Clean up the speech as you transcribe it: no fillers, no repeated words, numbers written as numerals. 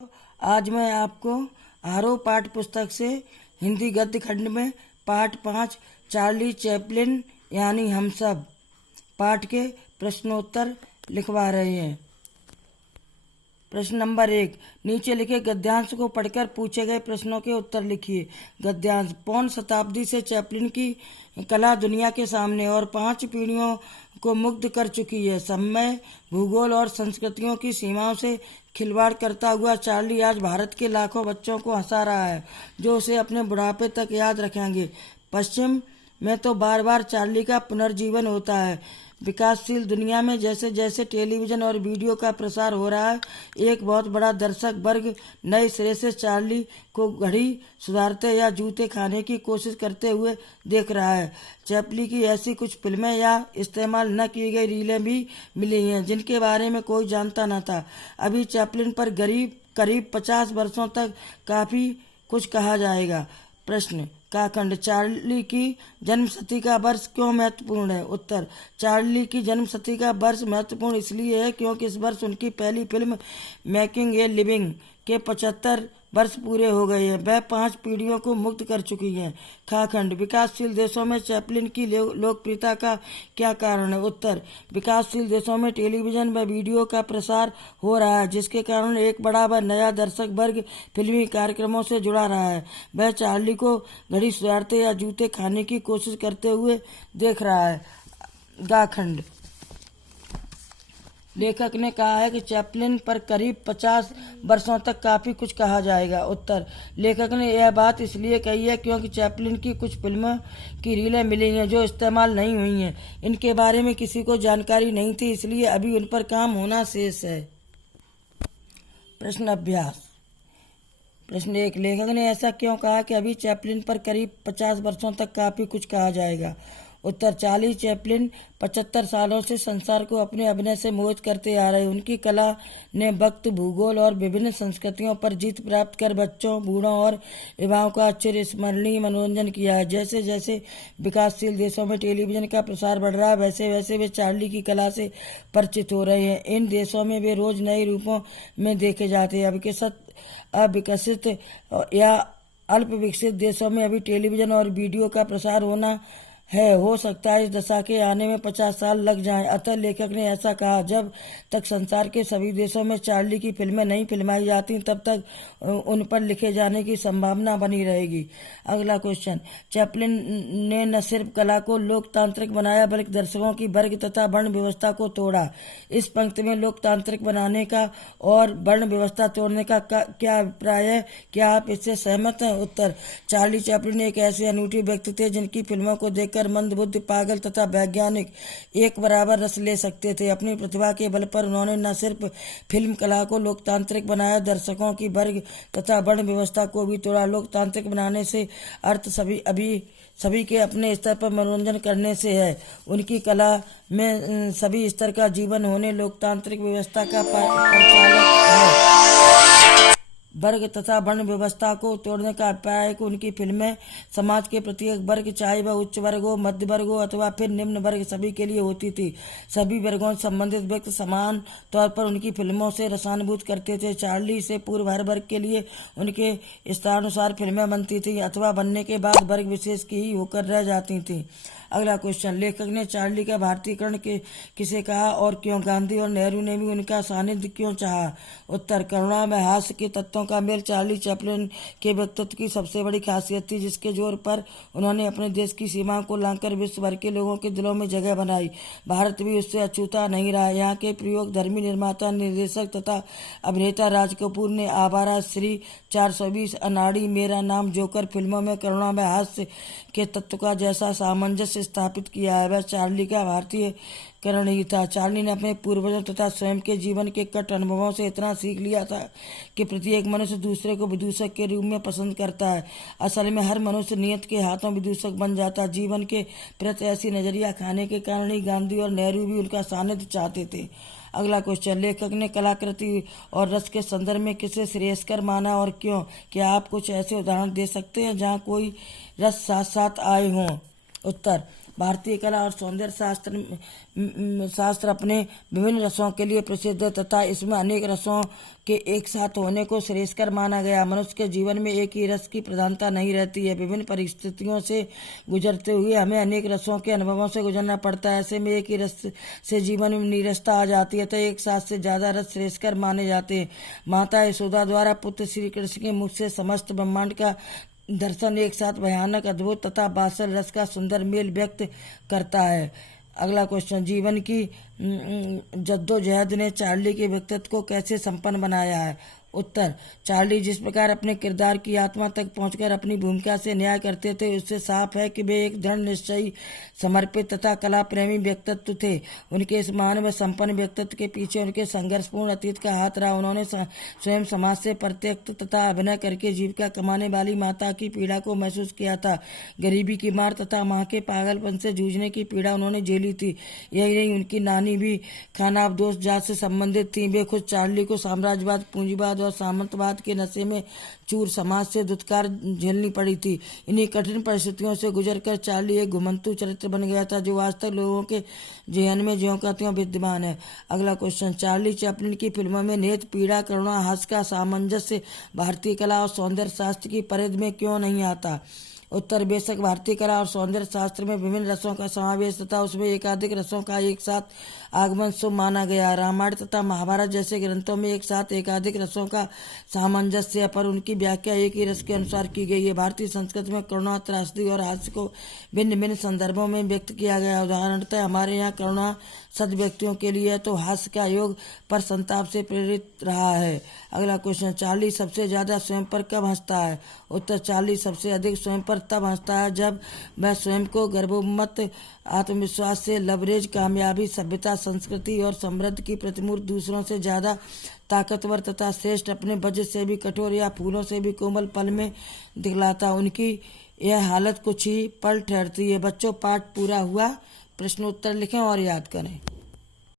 आज मैं आपको आरोह पाठ्य पुस्तक से हिंदी गद्य खंड में पाठ 5 चार्ली चैपलिन यानी हम सब पाठ के प्रश्नोत्तर लिखवा रहे हैं। प्रश्न नंबर 1, नीचे लिखे गद्यांश को पढ़कर पूछे गए प्रश्नों के उत्तर लिखिए। गद्यांश: पौन शताब्दी से चैपलिन की कला दुनिया के सामने और 5 पीढ़ियों को मुग्ध कर चुकी है। समय, भूगोल और संस्कृतियों की सीमाओं से खिलवाड़ करता हुआ चार्ली आज भारत के लाखों बच्चों को हंसा रहा है, जो उसे अपने बुढ़ापे तक याद रखेंगे। पश्चिम में तो बार बार चार्ली का पुनर्जीवन होता है। विकासशील दुनिया में जैसे जैसे टेलीविजन और वीडियो का प्रसार हो रहा है, एक बहुत बड़ा दर्शक वर्ग नए सिरे से चार्ली को घड़ी सुधारते या जूते खाने की कोशिश करते हुए देख रहा है। चैपली की ऐसी कुछ फिल्में या इस्तेमाल न की गई रीलें भी मिली हैं, जिनके बारे में कोई जानता न था। अभी चैपलिन पर करीब 50 वर्षों तक काफी कुछ कहा जाएगा। प्रश्न का खंड: चार्ली की जन्मशती का वर्ष क्यों महत्वपूर्ण है? उत्तर: चार्ली की जन्मशती का वर्ष महत्वपूर्ण इसलिए है क्योंकि इस वर्ष उनकी पहली फिल्म मेकिंग ए लिविंग के 75 वर्ष पूरे हो गए हैं। वह 5 पीढ़ियों को मुक्त कर चुकी हैं। खा खंड: विकासशील देशों में चैपलिन की लोकप्रियता का क्या कारण है? उत्तर: विकासशील देशों में टेलीविजन व वीडियो का प्रसार हो रहा है, जिसके कारण एक बड़ा व नया दर्शक वर्ग फिल्मी कार्यक्रमों से जुड़ा रहा है। वह चार्ली को घड़ी सुधारते या जूते खाने की कोशिश करते हुए देख रहा है। गा खंड: लेखक ने कहा है कि चैपलिन पर करीब 50 वर्षों तक काफी कुछ कहा जाएगा। उत्तर: लेखक ने यह बात इसलिए कही है क्योंकि चैपलिन की कुछ फिल्मों की रीलें मिली हैं जो इस्तेमाल नहीं हुई हैं। इनके बारे में किसी को जानकारी नहीं थी, इसलिए अभी उन पर काम होना शेष है। प्रश्न अभ्यास: प्रश्न 1, लेखक ने ऐसा क्यों कहा कि अभी चैपलिन पर करीब 50 वर्षों तक काफी कुछ कहा जाएगा? उत्तर: चार्ली चैपलिन 75 सालों से संसार को अपने अभिनय से मोहित करते आ रहे। उनकी कला ने वक्त, भूगोल और विभिन्न संस्कृतियों पर जीत प्राप्त कर बच्चों, बूढ़ों और युवाओं का चिरस्मरणीय मनोरंजन किया है। जैसे जैसे विकासशील देशों में टेलीविजन का प्रसार बढ़ रहा है, वैसे वैसे वे चार्ली की कला से परिचित हो रहे हैं। इन देशों में वे रोज नए रूपों में देखे जाते हैं। अविकसित या अल्प विकसित देशों में अभी टेलीविजन और वीडियो का प्रसार होना है। हो सकता है इस दशा के आने में 50 साल लग जाएं। अतः लेखक ने ऐसा कहा, जब तक संसार के सभी देशों में चार्ली की फिल्में नहीं फिल्माई जाती, तब तक उन पर लिखे जाने की संभावना बनी रहेगी। अगला क्वेश्चन: चैपलिन ने न सिर्फ कला को लोकतांत्रिक बनाया, बल्कि दर्शकों की वर्ग तथा वर्ण व्यवस्था को तोड़ा। इस पंक्ति में लोकतांत्रिक बनाने का और वर्ण व्यवस्था तोड़ने का क्या अभिप्राय है? क्या आप इससे सहमत हैं? उत्तर: चार्ली चैपलिन एक ऐसे अनूठे व्यक्ति थे जिनकी फिल्मों को देखकर मंदबुद्धि, पागल तथा वैज्ञानिक एक बराबर रस ले सकते थे। अपनी प्रतिभा के बल पर उन्होंने न सिर्फ फिल्म कला को लोकतांत्रिक बनाया, दर्शकों की वर्ग तथा वर्ण व्यवस्था को भी तोड़ा। लोकतांत्रिक बनाने से अर्थ सभी के अपने स्तर पर मनोरंजन करने से है। उनकी कला में सभी स्तर का जीवन होने लोकतांत्रिक व्यवस्था का परिचालक है। वर्ग तथा वर्ण व्यवस्था को तोड़ने का अभिप्राय है कि उनकी फिल्में समाज के प्रत्येक वर्ग, चाहे वह उच्च वर्ग हो, मध्य वर्ग हो अथवा फिर निम्न वर्ग, सभी के लिए होती थी। सभी वर्गों से संबंधित व्यक्ति समान तौर पर उनकी फिल्मों से रसानुभूत करते थे। चार्ली से पूर्व हर वर्ग के लिए उनके स्थानुसार फिल्में बनती थी अथवा बनने के बाद वर्ग विशेष की ही होकर रह जाती थी। अगला क्वेश्चन: लेखक ने चार्ली का भारतीयकरण किसे कहा और क्यों? गांधी और नेहरू ने भी उनका सानिध्य क्यों चाहा? उत्तर: करुणा व हास्य के तत्वों का मेल चार्ली चैपलिन के व्यक्तित्व की सबसे बड़ी खासियत थी, जिसके जोर पर उन्होंने अपने देश की सीमाओं को लांघकर विश्व भर के लोगों के दिलों में जगह बनाई। भारत भी उससे अछूता नहीं रहा। यहाँ के प्रयोग धर्मी निर्माता, निर्देशक तथा अभिनेता राज कपूर ने आवारा, श्री 420, अनाड़ी, मेरा नाम, जोकर फिल्मों में करुणा व हास्य के तत्व का जैसा सामंजस्य स्थापित किया है, वह चार्ली का भारतीय करण ही था। चार्ली ने अपने पूर्वजों तथा स्वयं के जीवन के कट अनुभवों से इतना सीख लिया था कि प्रत्येक मनुष्य दूसरे को विदूषक के रूप में पसंद करता है। असल में हर मनुष्य नियत के हाथों विदूषक बन जाता है। जीवन के प्रति ऐसी नजरिया खाने के कारण ही गांधी और नेहरू भी उनका सानिध्य चाहते थे। अगला क्वेश्चन: लेखक ने कलाकृति और रस के संदर्भ में किसे श्रेयस्कर माना और क्यों? क्या आप कुछ ऐसे उदाहरण दे सकते हैं जहाँ कोई रस साथ साथ आए हों? उत्तर: भारतीय कला और सौंदर्य शास्त्र अपने विभिन्न रसों के लिए प्रसिद्ध है तथा इसमें अनेक रसों के एक साथ होने को श्रेयस्कर माना गया। मनुष्य के जीवन में एक ही रस की प्रधानता नहीं रहती है। विभिन्न परिस्थितियों से गुजरते हुए हमें अनेक रसों के अनुभवों से गुजरना पड़ता है। ऐसे में एक ही रस से जीवन में नीरसता आ जाती है तो एक साथ से ज्यादा रस श्रेयस्कर माने जाते हैं। माता यशोदा द्वारा पुत्र श्री कृष्ण के मुख से समस्त ब्रह्मांड का दर्शन एक साथ भयानक, अद्भुत तथा बासल रस का सुंदर मेल व्यक्त करता है। अगला क्वेश्चन, जीवन की जद्दोजहद ने चार्ली के व्यक्तित्व को कैसे संपन्न बनाया है? उत्तर, चार्ली जिस प्रकार अपने किरदार की आत्मा तक पहुंचकर अपनी भूमिका से न्याय करते थे उससे साफ है कि वे एक दृढ़ निश्चयी, समर्पित तथा कला प्रेमी व्यक्तित्व थे। उनके इस महान व संपन्न व्यक्तित्व के पीछे उनके संघर्षपूर्ण अतीत का हाथ रहा। उन्होंने स्वयं समाज से प्रत्यक्ष तथा अभिनय करके जीविका कमाने वाली माता की पीड़ा को महसूस किया था। गरीबी की मार तथा मां के पागलपन से जूझने की पीड़ा उन्होंने झेली थी। यही नहीं, उनकी नानी भी खानाबदोश जात से संबंधित थी। वे खुद चार्ली को साम्राज्यवाद, पूंजीवाद और सामंतवाद के नशे में चूर समाज से दुत्कार झेलनी पड़ी थी। इन्हीं कठिन परिस्थितियों से गुजरकर चार्ली एक घुमंतु चरित्र बन गया था जो आज तक लोगों के जेहन में ज्यों का त्यों विद्यमान है। अगला क्वेश्चन, चार्ली चैपलिन की फिल्मों में निहित पीड़ा, करुणा, हास्य का सामंजस्य भारतीय कला और सौंदर्य शास्त्र की परिधि में क्यों नहीं आता? उत्तर, बेशक भारतीय कला और सौंदर्य शास्त्र में विभिन्न रसों का समावेश तथा उसमें एकाधिक रसों का एक साथ आगमन शुभ माना गया। रामायण तथा महाभारत जैसे ग्रंथों में एक साथ एकाधिक रसों का सामंजस्य पर उनकी व्याख्या एक ही रस के अनुसार की गई है। भारतीय संस्कृति में करुणा, त्रासदी और हास्य को भिन्न भिन्न संदर्भों में व्यक्त किया गया। उदाहरणतः हमारे यहाँ करुणा सद व्यक्तियों के लिए है तो हास्य का योग पर संताप से प्रेरित रहा है। अगला क्वेश्चन, चार्ली सबसे ज्यादा स्वयं पर कब हंसता है? उत्तर, चार्ली सबसे अधिक स्वयं पर तब हंसता है जब वह स्वयं को गर्वोन्मत्त, आत्मविश्वास से लबरेज, कामयाबी, सभ्यता, संस्कृति और समृद्धि की प्रतिमूर्ति, दूसरों से ज्यादा ताकतवर तथा श्रेष्ठ, अपने वज्र से भी कठोर या फूलों से भी कोमल पल में दिखलाता। उनकी यह हालत कुछ ही पल ठहरती है। बच्चों, पाठ पूरा हुआ। प्रश्नोत्तर लिखें और याद करें।